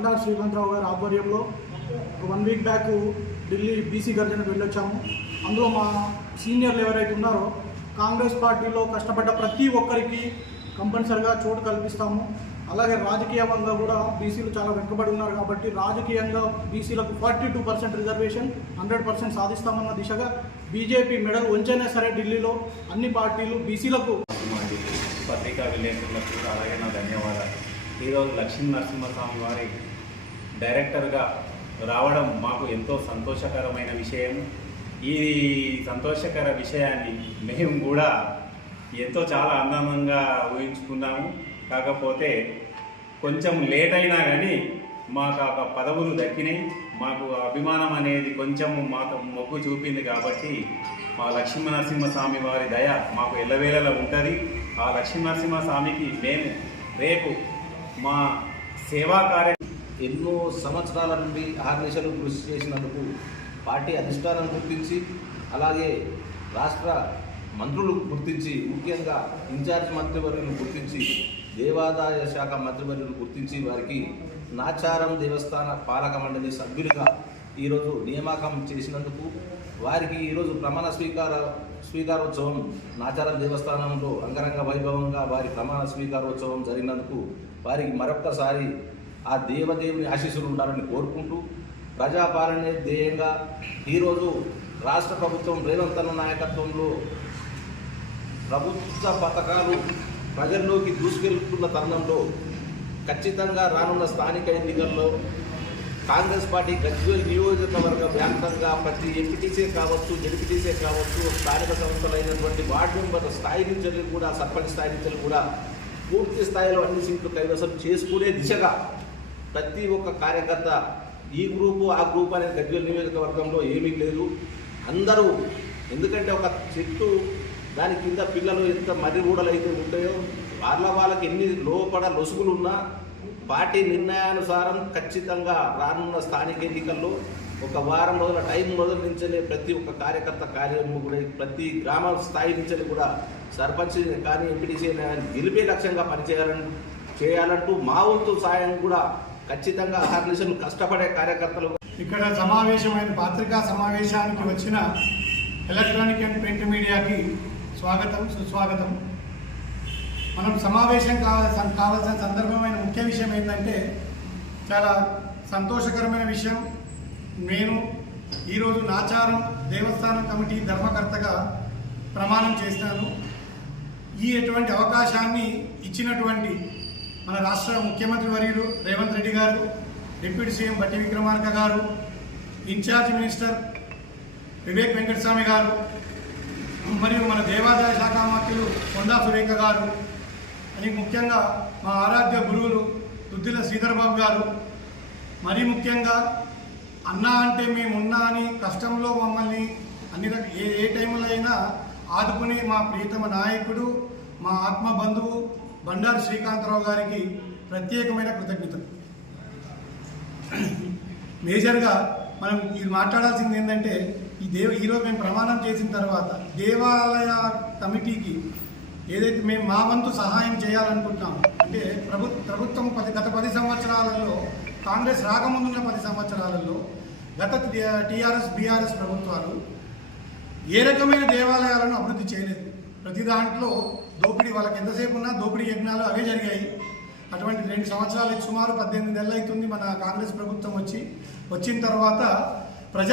బండారు శ్రీకాంతరావు గారి ఆధ్వర్యంలో ఒక one week back Delhi BC గర్జన వెళ్ళొచ్చాము. అందులో మా సీనియర్లు ఎవరైతే ఉన్నారో కాంగ్రెస్ పార్టీలో కష్టపడ్డ ప్రతి ఒక్కరికి కంపల్సరిగా చోటు కల్పిస్తాము. అలాగే రాజకీయంగా కూడా బీసీలు చాలా వెనుకబడి ఉన్నారు కాబట్టి రాజకీయంగా బీసీలకు forty two percent reservation hundred percent సాధిస్తామన్న దిశగా బీజేపీ మెడల్ ఉంచైనా సరే ఢిల్లీలో అన్ని పార్టీలు బీసీలకు పత్రికా విలేకరులకు అలాగే నా ధన్యవాదాలు. ఈరోజు లక్ష్మీ నరసింహస్వామి వారి డైరెక్టర్గా రావడం మాకు ఎంతో సంతోషకరమైన విషయం. ఈ సంతోషకర విషయాన్ని మేము కూడా ఎంతో చాలా ఆనందంగా ఊహించుకున్నాము. కాకపోతే కొంచెం లేట్ అయినా కానీ మాకు ఆ పదవులు దక్కినాయి. మాకు అభిమానం అనేది కొంచెం మాకు మొగ్గు చూపింది కాబట్టి మా లక్ష్మీ నరసింహస్వామి వారి దయ మాకు ఎల్లవేళలా ఉంటుంది. ఆ లక్ష్మీ నరసింహస్వామికి మేము రేపు మా సేవా కార్య ఎన్నో సంవత్సరాల నుండి ఆర్నిశలు కృషి చేసినందుకు పార్టీ అధిష్టానం గుర్తించి అలాగే రాష్ట్ర మంత్రులు గుర్తించి ముఖ్యంగా ఇన్ఛార్జ్ మంత్రివర్యులను గుర్తించి దేవాదాయ శాఖ మంత్రివర్యులు గుర్తించి వారికి నాచారం దేవస్థాన పాలక మండలి సభ్యులుగా ఈరోజు నియామకం చేసినందుకు వారికి ఈరోజు ప్రమాణ స్వీకార స్వీకారోత్సవం నాచారం దేవస్థానంలో అంగరంగ వైభవంగా వారి ప్రమాణ స్వీకారోత్సవం జరిగినందుకు వారికి మరొక్కసారి ఆ దేవదేవుని ఆశీస్సులు ఉండాలని కోరుకుంటూ ప్రజాపాలనే ధ్యేయంగా ఈరోజు రాష్ట్ర ప్రభుత్వం రేవంత్ నాయకత్వంలో ప్రభుత్వ పథకాలు ప్రజల్లోకి దూసుకెళ్తున్న తరుణంలో ఖచ్చితంగా రానున్న స్థానిక ఎన్నికల్లో కాంగ్రెస్ పార్టీ గజ్వేల్ నియోజకవర్గ వ్యాప్తంగా ప్రతి ఎంపీటీసీ కావచ్చు జడ్పీటీసీ కావచ్చు స్థానిక సంస్థలైనటువంటి వార్డు మెంబర్ స్థాయి నుంచి కూడా సర్పంచ్ స్థాయి నుంచి కూడా పూర్తి స్థాయిలో అన్ని సీట్లు కైవసం చేసుకునే దిశగా ప్రతి ఒక్క కార్యకర్త ఈ గ్రూపు ఆ గ్రూప్ అనేది గజ్వేల్ నియోజకవర్గంలో ఏమీ లేదు. అందరూ ఎందుకంటే ఒక చెట్టు దాని కింద పిల్లలు ఎంత మర్రి ఊడలు అయితే ఉంటాయో వాళ్ళ వాళ్ళకి ఎన్ని లోపడ లొసుగులు ఉన్నా పార్టీ నిర్ణయానుసారం ఖచ్చితంగా రానున్న స్థానిక ఎన్నికల్లో ఒక వారం రోజుల టైం మొదలు నుంచే ప్రతి ఒక్క కార్యకర్త కార్యం కూడా ప్రతి గ్రామ స్థాయి నుంచి కూడా సర్పంచ్ కానీ ఎంపీటీసీ కానీ గెలిపే లక్ష్యంగా పనిచేయాలని చేయాలంటూ మా వంతు సాయం కూడా ఖచ్చితంగా అహర్నిశలు కష్టపడే కార్యకర్తలు ఇక్కడ సమావేశమైన పాత్రికా సమావేశానికి వచ్చిన ఎలక్ట్రానిక్ అండ్ ప్రింట్ మీడియాకి స్వాగతం సుస్వాగతం. మనం సమావేశం కావాల్సిన కావాల్సిన సందర్భమైన ముఖ్య విషయం ఏంటంటే చాలా సంతోషకరమైన విషయం. నేను ఈరోజు నాచారం దేవస్థానం కమిటీ ధర్మకర్తగా ప్రమాణం చేస్తాను ఈ ఎటువంటి అవకాశాన్ని ఇచ్చినటువంటి మన రాష్ట్ర ముఖ్యమంత్రి వర్యులు రేవంత్ రెడ్డి గారు డిప్యూటీ సీఎం బట్టి విక్రమార్క గారు ఇన్ఛార్జ్ మినిస్టర్ వివేక్ వెంకటస్వామి గారు మరియు మన దేవాదాయ శాఖ మంత్రులు కొండా సురేఖ గారు అని ముఖ్యంగా మా ఆరాధ్య గురువులు దుద్దిల శ్రీధర్బాబు గారు. మరీ ముఖ్యంగా అన్నా అంటే మేమున్నా అని కష్టంలో మమ్మల్ని అన్ని ఏ ఏ టైంలో అయినా ఆదుకుని మా ప్రియతమ నాయకుడు మా ఆత్మ బంధువు బండారు శ్రీకాంతరావు గారికి ప్రత్యేకమైన కృతజ్ఞతలు. మేజర్గా మనం ఇది మాట్లాడాల్సింది ఏంటంటే ఈ దేవ ఈరోజు మేము ప్రమాణం చేసిన తర్వాత దేవాలయ కమిటీకి ఏదైతే మేము మా వంతు సహాయం చేయాలనుకుంటున్నాము అంటే ప్రభు ప్రభుత్వం పది గత పది సంవత్సరాలలో కాంగ్రెస్ రాకముందున్న పది సంవత్సరాలలో గత టీఆర్ఎస్ బీఆర్ఎస్ ప్రభుత్వాలు ఏ రకమైన దేవాలయాలను అభివృద్ధి చేయలేదు. ప్రతి దాంట్లో దోపిడీ వాళ్ళకి ఎంతసేపు ఉన్నా దోపిడీ యజ్ఞాలు అవే జరిగాయి. అటువంటి రెండు సంవత్సరాలు సుమారు పద్దెనిమిది నెలలు అవుతుంది మన కాంగ్రెస్ ప్రభుత్వం వచ్చి. వచ్చిన తర్వాత ప్రజా